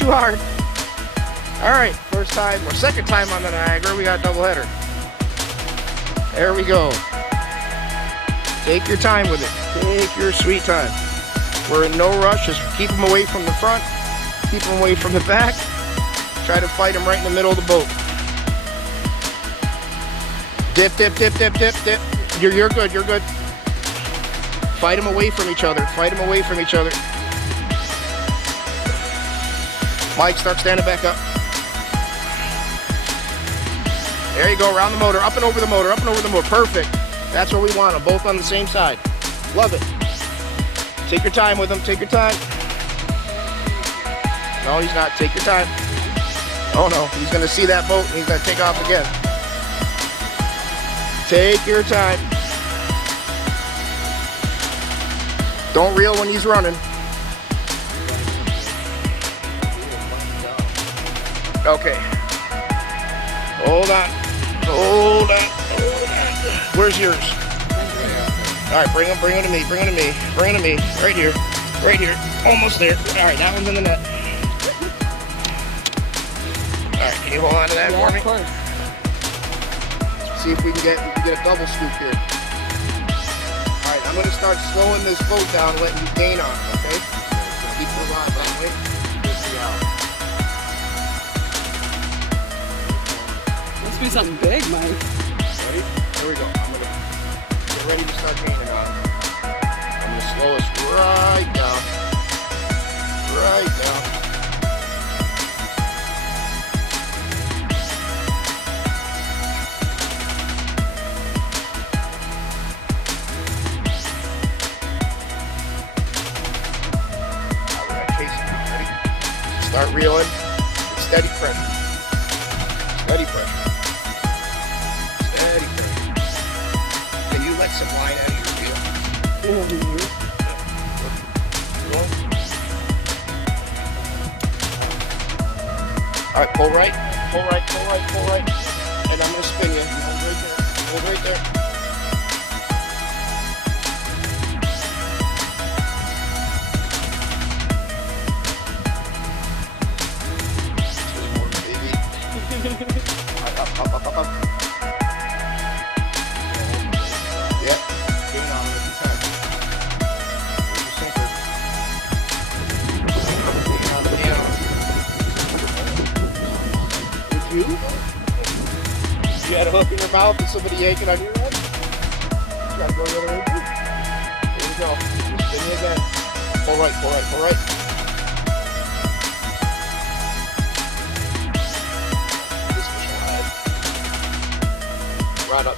too hard. All right, first time or second time on the Niagara, we got a double header. There we go. Take your time with it. Take your sweet time. We're in no rush. Just keep them away from the front. Keep them away from the back. Try to fight them right in the middle of the boat. Dip, dip, dip, dip, dip, dip. You're good, you're good. Fight them away from each other. Fight them away from each other. Mike, start standing back up. There you go, around the motor, up and over the motor, up and over the motor. Perfect. That's what we want them, both on the same side. Love it. Take your time with them, take your time. No, he's not. Take your time. Oh no, he's going to see that boat and he's going to take off again. Take your time. Don't reel when he's running. Okay. Hold on. Hold on. Hold on. Where's yours? All right, bring him to me. Bring him to me. Bring him to me. Right here. Right here. Almost there. All right, that one's in the net. All right, can you hold on to that for me? Of course. See if we can get a double scoop here. All right, I'm going to start slowing this boat down and letting you gain on it, okay? Keep the rod that way. Must be something big, Mike. Ready? Here we go. I'm going to get ready to start gaining on it. I'm going to slow us right down. Right down. Start reeling with steady pressure. Steady pressure. Steady pressure. Can you let some line out of your reel? All right, pull right, pull right, pull right, pull right. And I'm going to spin you. Hold right there. Hold right there. Up. Yep. Gain on it if you can. There's your sinker. Gain on it. With you? You had a hook in your mouth and somebody yanking on your head? You gotta go the other way too. Here we go. Spin you again. Pull right, pull right, pull right. Right up.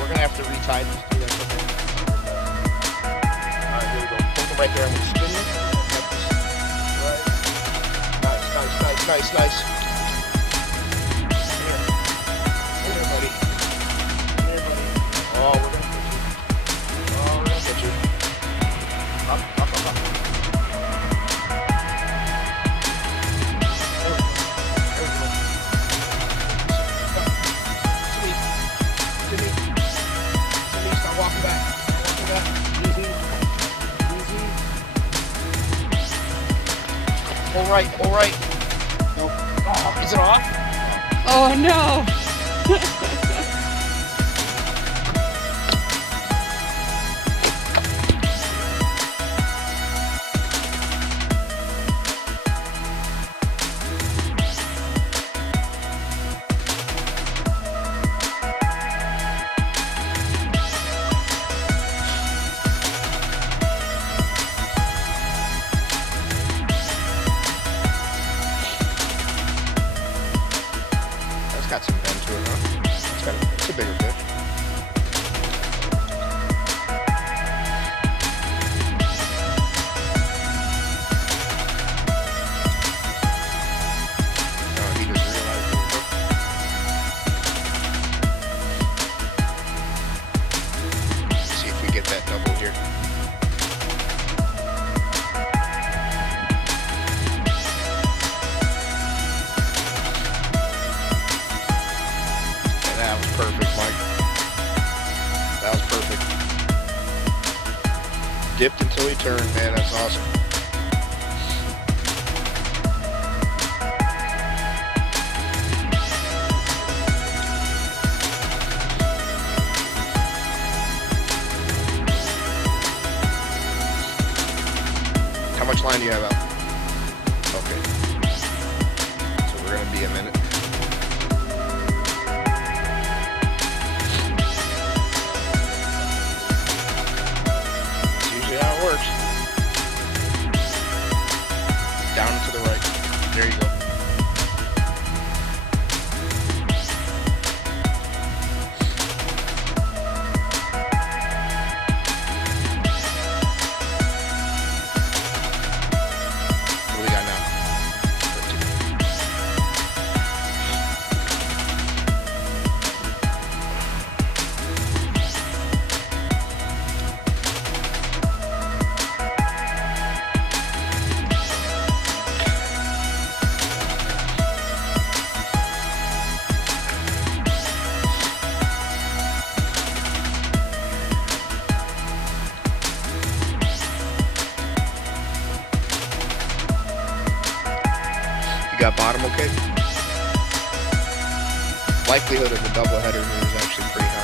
We're going to have to retie this too. That's okay. Alright, here we go. Hold them right there. I'm going to spin you. Right. Nice. Come here. Come here, buddy. Come here, buddy. Oh, we're going to put you. Oh, we're going to put you. Up. Pull right. No. Oh, is it off? Oh no! Got some bend to it, huh? It's a bigger fish. He just realized it was hooked. Let's see if we get that double here. That was perfect, Mike. That was perfect. Dipped until he turned, man. That's awesome. much line do you have out? Okay. So we're gonna be a minute. That's usually how it works. Down and to the right. There you go. What do we got now? 13. You got bottom okay? Likelihood of a double header here is actually pretty high.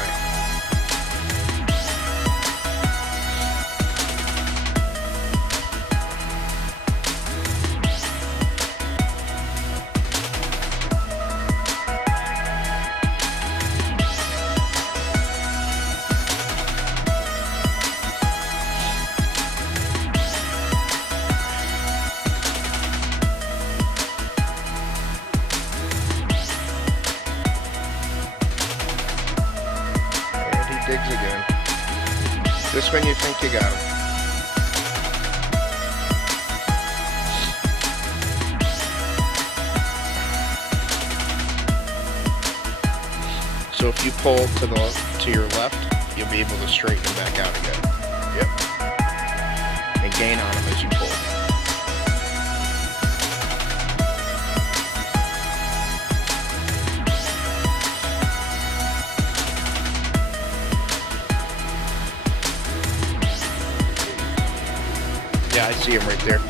Digs again. Just when you think you got him. So if you pull to your left, you'll be able to straighten him back out again. Yep. And gain on him as you pull. Yeah, I see him right there.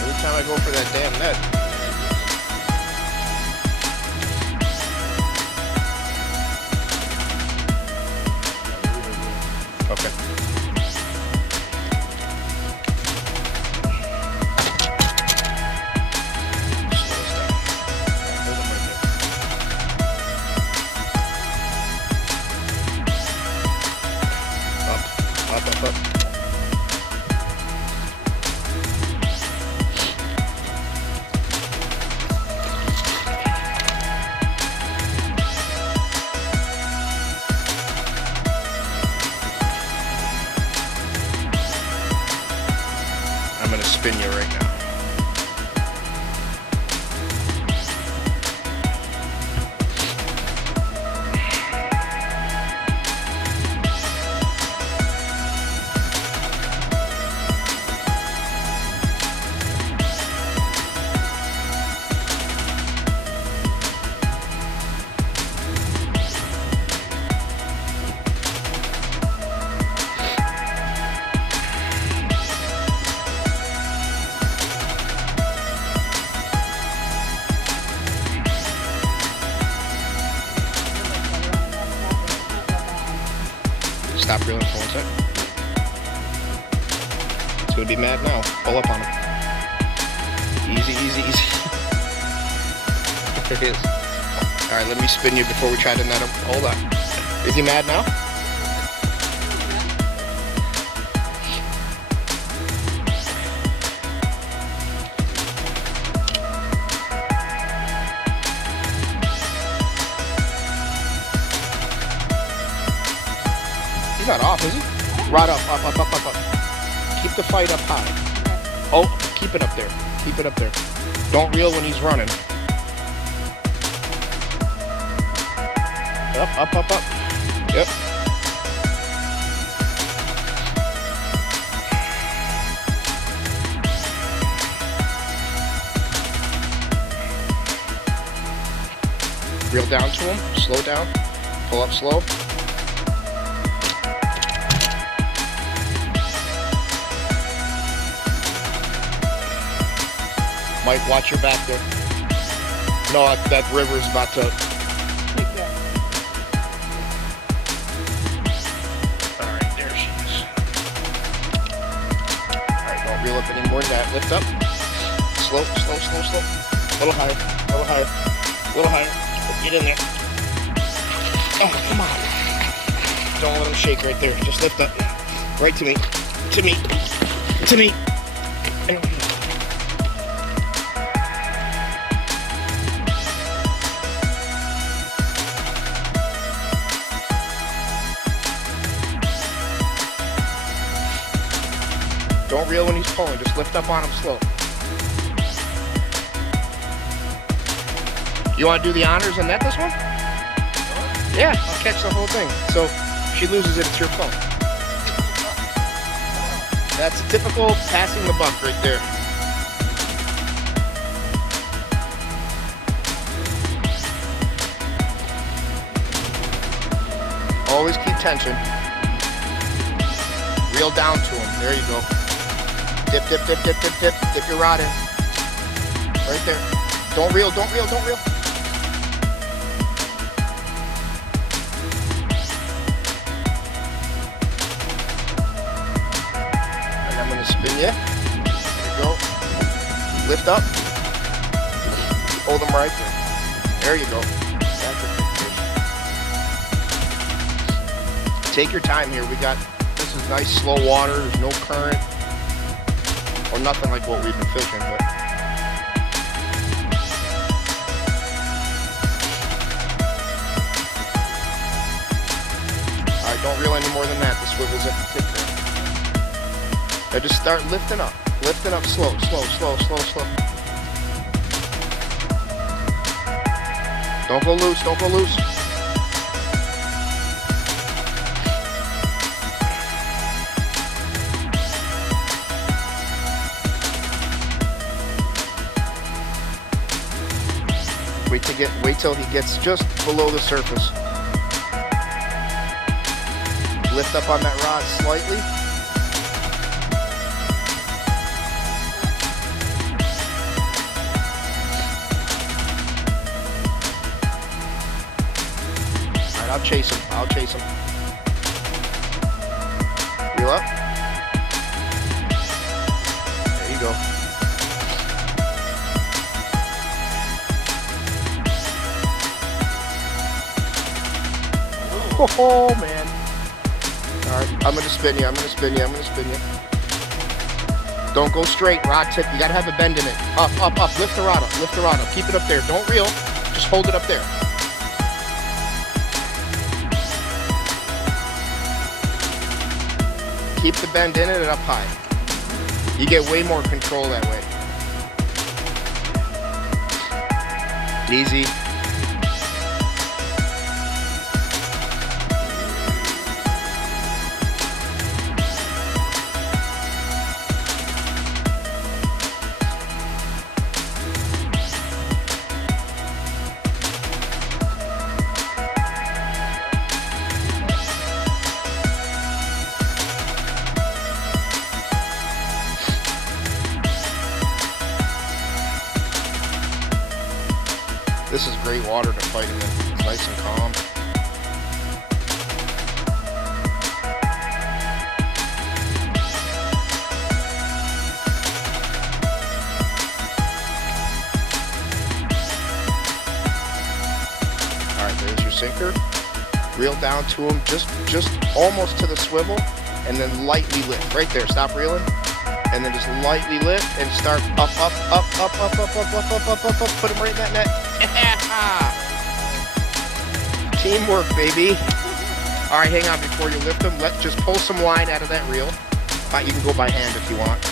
Every time I go for that damn net. Okay. Slow us down. Hold him right there. Up, up, up, up. I'm gonna spin you right now. Stop reeling for 1 sec. It's gonna be mad now. Pull up on him. Easy, easy, easy. It is. Alright, let me spin you before we try to net him. Hold on. Is he mad now? He's not off, is he? Right up, up, up, up, up, up. Keep the fight up high. Oh, keep it up there. Keep it up there. Don't reel when he's running. Up, up, up, up. Yep. Reel down to him. Slow down. Pull up slow. Mike, watch your back there. No, that river's about to... Alright, there she is. up any more than that. Lift up. Slow. A little higher. Get in there. Oh, come on. Don't let him shake right there. Just lift up. Right to me. And don't reel when he's pulling. Just lift up on him slow. You want to do the honors and net this one? Yeah, I'll catch the whole thing. So if she loses it, it's your fault. That's a typical passing the buck right there. Always keep tension. Reel down to him. There you go. Dip. Dip your rod in. Right there. Don't reel. And I'm gonna spin you. There you go. Lift up. Hold them right there. There you go. That's a big fish. Take your time here. This is nice slow water. There's no current. Or nothing like what we've been fishing, but alright, don't reel any more than that. The swivel's at the tip there. Now just start lifting up. Lifting up slow. Don't go loose. Wait till he gets just below the surface. Lift up on that rod slightly. All right, I'll chase him. Reel up. There you go. Oh man. Alright, I'm gonna spin you. Don't go straight, rod tip. You gotta have a bend in it. Up. Lift the rod up. Keep it up there. Don't reel. Just hold it up there. Keep the bend in it and up high. You get way more control that way. Easy. This is great water to fight in. It's nice and calm. All right, there's your sinker. Reel down to him, just almost to the swivel, and then lightly lift. Right there, stop reeling. And then just lightly lift and start up. Put him right in that net. Teamwork, baby. All right, hang on before you lift him. Just pull some line out of that reel. You can go by hand if you want.